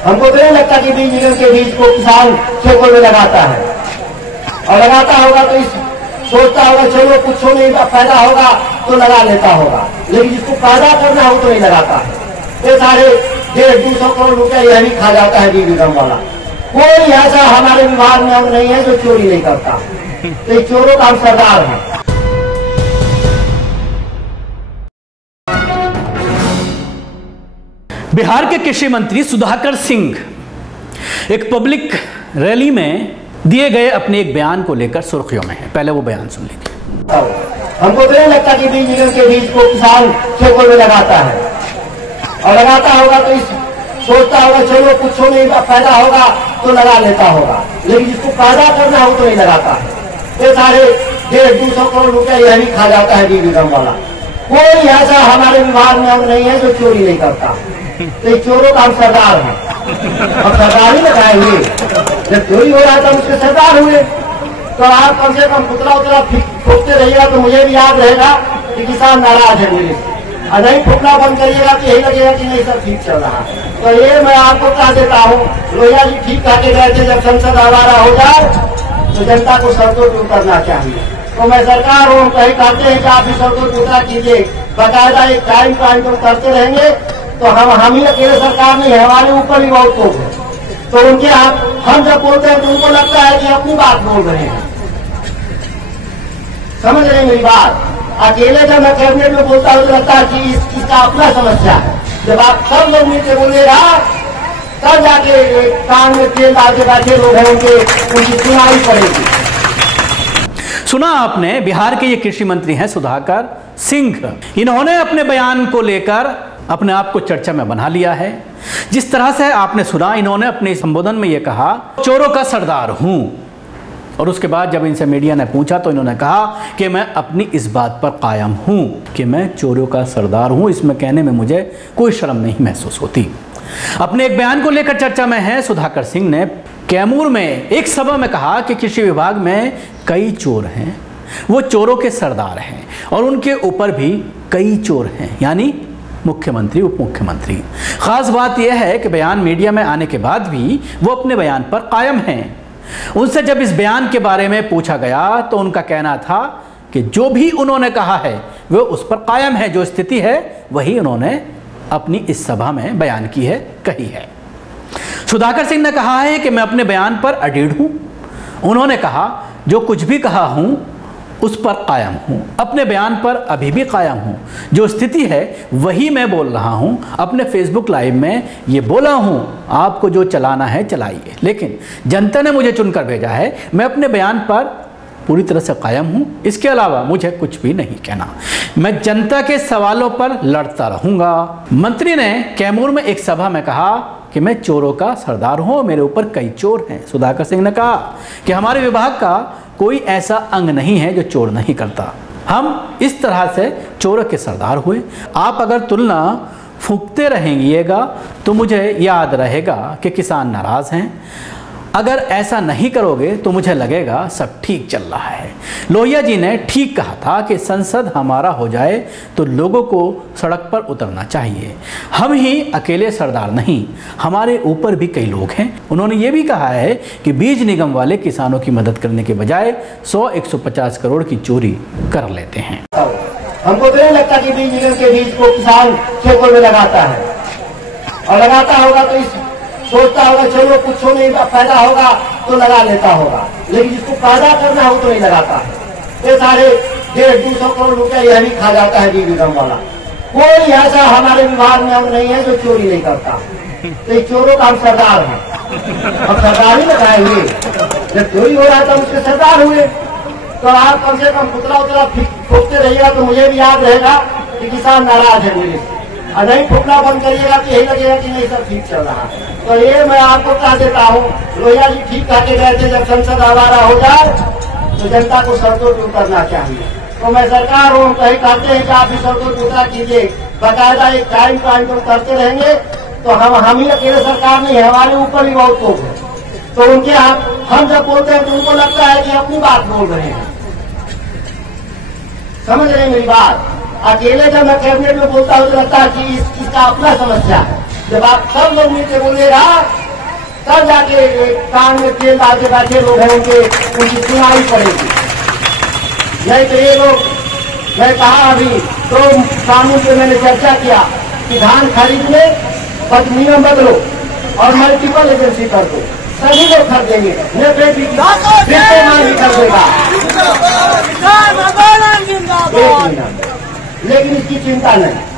हमको तो नहीं लगता कि बीज निगम के बीज को किसान खेतों में लगाता है, और लगाता होगा तो इस सोचता होगा चलो कुछ नहीं पैदा होगा तो लगा लेता होगा, लेकिन जिसको पैदा करना हो तो नहीं लगाता है। ये सारे 150-200 करोड़ रुपए यह भी खा जाता है बीज निगम वाला। कोई ऐसा हमारे विभाग में और नहीं है जो चोरी नहीं करता, तो ये चोरों का हम सरदार है। बिहार के कृषि मंत्री सुधाकर सिंह एक पब्लिक रैली में दिए गए अपने एक बयान को लेकर सुर्खियों में है। पहले वो बयान सुन लीजिए। हमको तो नहीं लगता कि बीज निगम के बीज को किसान खेतों में लगाता है, और लगाता होगा तो इस सोचता होगा चलो कुछ नहीं पैदा होगा तो लगा लेता होगा, लेकिन जिसको पैदा करना हो तो नहीं लगाता है। ये सारे 150-200 करोड़ रुपए यह भी खा जाता है बीज निगम वाला। कोई ऐसा हमारे विभाग में और नहीं है जो चोरी नहीं करता, तो ये चोरों का हम सरदार है। हम सरदार ही लगाएंगे, जब चोरी हो रहा है तो हम उसके सरदार हुए। तो आप कम से कम पुतला उतला फूकते रहिएगा तो मुझे भी याद रहेगा कि किसान नाराज है मेरे से, और नहीं फूकना बंद करिएगा तो यही लगेगा कि नहीं सब ठीक चल रहा है। तो ये मैं आपको कह देता हूँ, लोहिया जी ठीक कह के गए थे जब संसद आवारा हो जाए तो जनता को सड़कों पर उतरना चाहिए। तो मैं सरकार हूँ, कहीं कहते हैं कि आप भी सड़कों पर उतरा कीजिए, बाकायदा एक टाइम पर उतरते रहेंगे तो हम ही अकेले सरकार नहीं है, हमारे ऊपर भी बहुत लोग हैं। तो उनके हम जब बोलते हैं तो उनको लगता है कि अपनी बात बोल रहे हैं, समझ रहे मेरी बात। अकेले जब मैं कैबिनेट में बोलता हूँ तो लगता है कि इसका अपना समस्या है। जब आप सब लोग मिलकर बोलेगा तब जाके कान में तेल डाल के बैठे लोग हैं उनकी सुनाई पड़ेगी। सुना आपने, बिहार के ये कृषि मंत्री हैं सुधाकर सिंह। इन्होंने अपने बयान को लेकर अपने आप को चर्चा में बना लिया है। जिस तरह से आपने सुना, इन्होंने अपने संबोधन में यह कहा चोरों का सरदार हूं, और उसके बाद जब इनसे मीडिया ने पूछा तो इन्होंने कहा कि मैं अपनी इस बात पर कायम हूं कि मैं चोरों का सरदार हूं। इसमें कहने में मुझे कोई शर्म नहीं महसूस होती। अपने एक बयान को लेकर चर्चा में है सुधाकर सिंह ने कैमूर में एक सभा में कहा कि कृषि विभाग में कई चोर हैं, वो चोरों के सरदार हैं, और उनके ऊपर भी कई चोर हैं, यानी मुख्यमंत्री, उप मुख्यमंत्री। खास बात यह है कि बयान मीडिया में आने के बाद भी वो अपने बयान पर कायम हैं। उनसे जब इस बयान के बारे में पूछा गया तो उनका कहना था कि जो भी उन्होंने कहा है वो उस पर कायम है, जो स्थिति है वही उन्होंने अपनी इस सभा में बयान की है, कही है। सुधाकर सिंह ने कहा है कि मैं अपने बयान पर अडिग हूं। उन्होंने कहा जो कुछ भी कहा हूं उस पर कायम हूं, अपने बयान पर अभी भी कायम हूं, जो स्थिति है वही मैं बोल रहा हूं। अपने फेसबुक लाइव में ये बोला हूं, आपको जो चलाना है चलाइए, लेकिन जनता ने मुझे चुनकर भेजा है, मैं अपने बयान पर पूरी तरह से कायम हूं। इसके अलावा मुझे कुछ भी नहीं कहना, मैं जनता के सवालों पर लड़ता रहूंगा। मंत्री ने कैमूर में एक सभा में कहा कि मैं चोरों का सरदार हूं, मेरे ऊपर कई चोर हैं। सुधाकर सिंह ने कहा कि हमारे विभाग का कोई ऐसा अंग नहीं है जो चोर नहीं करता, हम इस तरह से चोरों के सरदार हुए। आप अगर तुलना फूंकते रहेंगिएगा तो मुझे याद रहेगा कि किसान नाराज हैं। अगर ऐसा नहीं करोगे तो मुझे लगेगा सब ठीक चल रहा है। लोहिया जी ने ठीक कहा था कि संसद हमारा हो जाए तो लोगों को सड़क पर उतरना चाहिए। हम ही अकेले सरदार नहीं, हमारे ऊपर भी कई लोग हैं। उन्होंने ये भी कहा है कि बीज निगम वाले किसानों की मदद करने के बजाय 100-150 करोड़ की चोरी कर लेते हैं। हमको तो नहीं लगता कि बीज निगम के बीज को किसान खेतों में लगाता है, और लगाता होगा तो इस सोचता होगा चलो कुछ नहीं पैदा होगा तो लगा लेता होगा, लेकिन जिसको पैदा करना हो तो नहीं लगाता है। ये सारे 150-200 करोड़ रुपए यह भी खा जाता है बीज निगम वाला। कोई ऐसा हमारे विभाग में और नहीं है जो चोरी नहीं करता, तो ये चोरों का हम सरदार है। हम सरदार ही लगाएंगे, जब चोरी हो रहा है तो हम उसके सरदार हुए। तो आप कम से कम पुतला उतला फूकते रहिएगा तो मुझे भी याद रहेगा कि किसान नाराज है मेरे से, और नहीं फूकना बंद करिएगा तो यही लगेगा कि नहीं सब ठीक चल रहा है। तो ये मैं आपको कह देता हूँ, लोहिया जी ठीक कह के गए थे जब संसद आवारा हो जाए तो जनता को सड़कों पर उतरना चाहिए। तो मैं सरकार हूँ, कहीं कहते हैं कि आप भी सड़कों पर उतरा कीजिए, बाकायदा एक टाइम पर उतरते रहेंगे तो हम ही अकेले सरकार नहीं है, हमारे ऊपर भी बहुत लोग हैं। तो उनके हम जब बोलते हैं तो उनको लगता है कि अपनी बात बोल रहे हैं, समझ रहे मेरी बात। अकेले जब मैं कैबिनेट में बोलता हूँ तो लगता है कि इसका अपना समस्या है। जब आप सब लोग नीचे बोलेगा तब जाके कान में तेल डाल के बैठे लोग हैं उनकी सुनाई पड़ेगी। नहीं तो ये लोग, मैं कहा अभी तो कानून पे मैंने चर्चा किया कि धान खरीदने पर नियम बदलो और मल्टीपल एजेंसी कर दो, सभी लोग खरीदेंगे, मांग कर देगा। लेकिन इसकी चिंता नहीं।